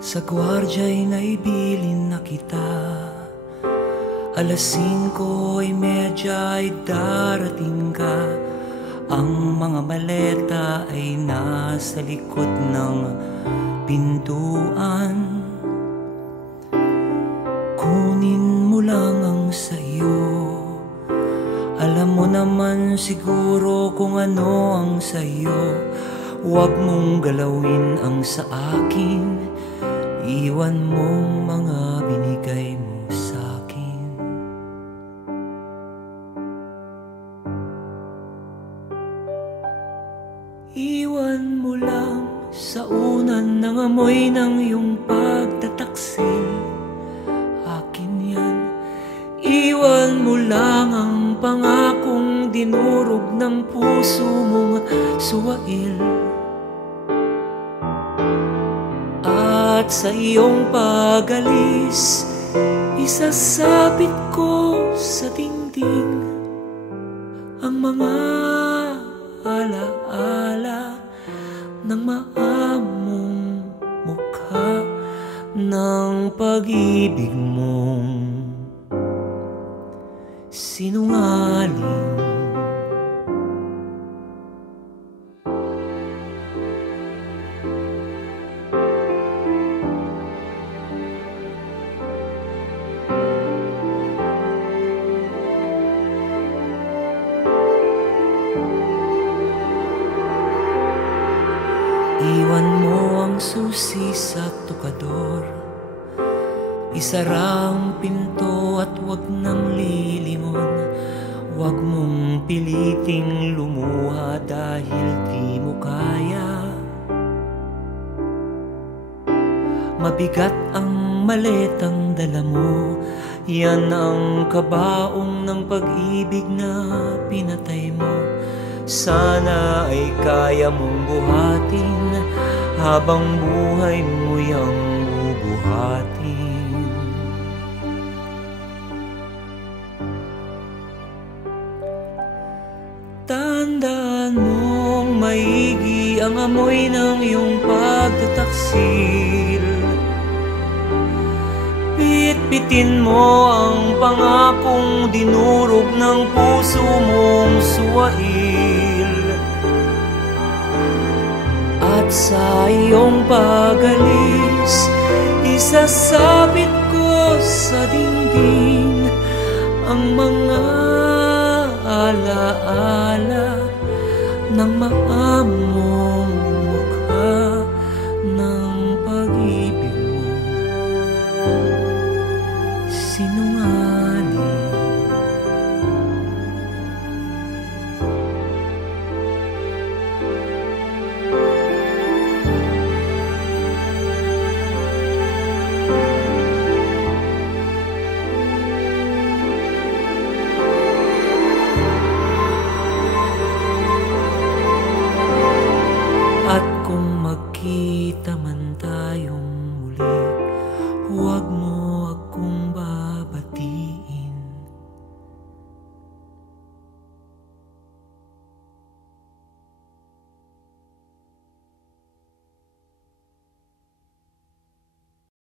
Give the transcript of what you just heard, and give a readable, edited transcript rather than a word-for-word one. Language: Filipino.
Sa gwardya'y naibilin na kita. 5:30 ay darating ka. Ang mga maleta ay nasa likod ng pintuan. Kunin mo lang ang sa'yo. Alam mo naman siguro kung ano ang sa'yo. Huwag mong galawin ang sa akin. Iwan mong mga binigay mo sa'kin. Iwan mo lang sa unan ng amoy ng iyong pagtataksil. Akin yan. Iwan mo lang ang pangakong dinurog ng puso mong suwail. At sa iyong pag-alis, isasabit ko sa dingding ang mga alaala ng maamong mukha ng pag-ibig mong sinungaling. Iwan mo ang susi sa tukador. Isara ang pinto at huwag nang lilingon. Huwag mong piliting lumuha dahil di mo kaya. Mabigat ang maletang dala mo. Yan ang kabaong ng pag-ibig na pinatay mo. Sana ay kaya mong buhatin habang buhay mo yang bubuhatin. Tandaan mong maigi ang amoy ng iyong pagtataksil. Bitbitin mo ang pangakong dinurog ng puso mong suwail. At sa iyong pag-alis, isasabit ko sa dingding ang mga alaala ng maamong mukha ng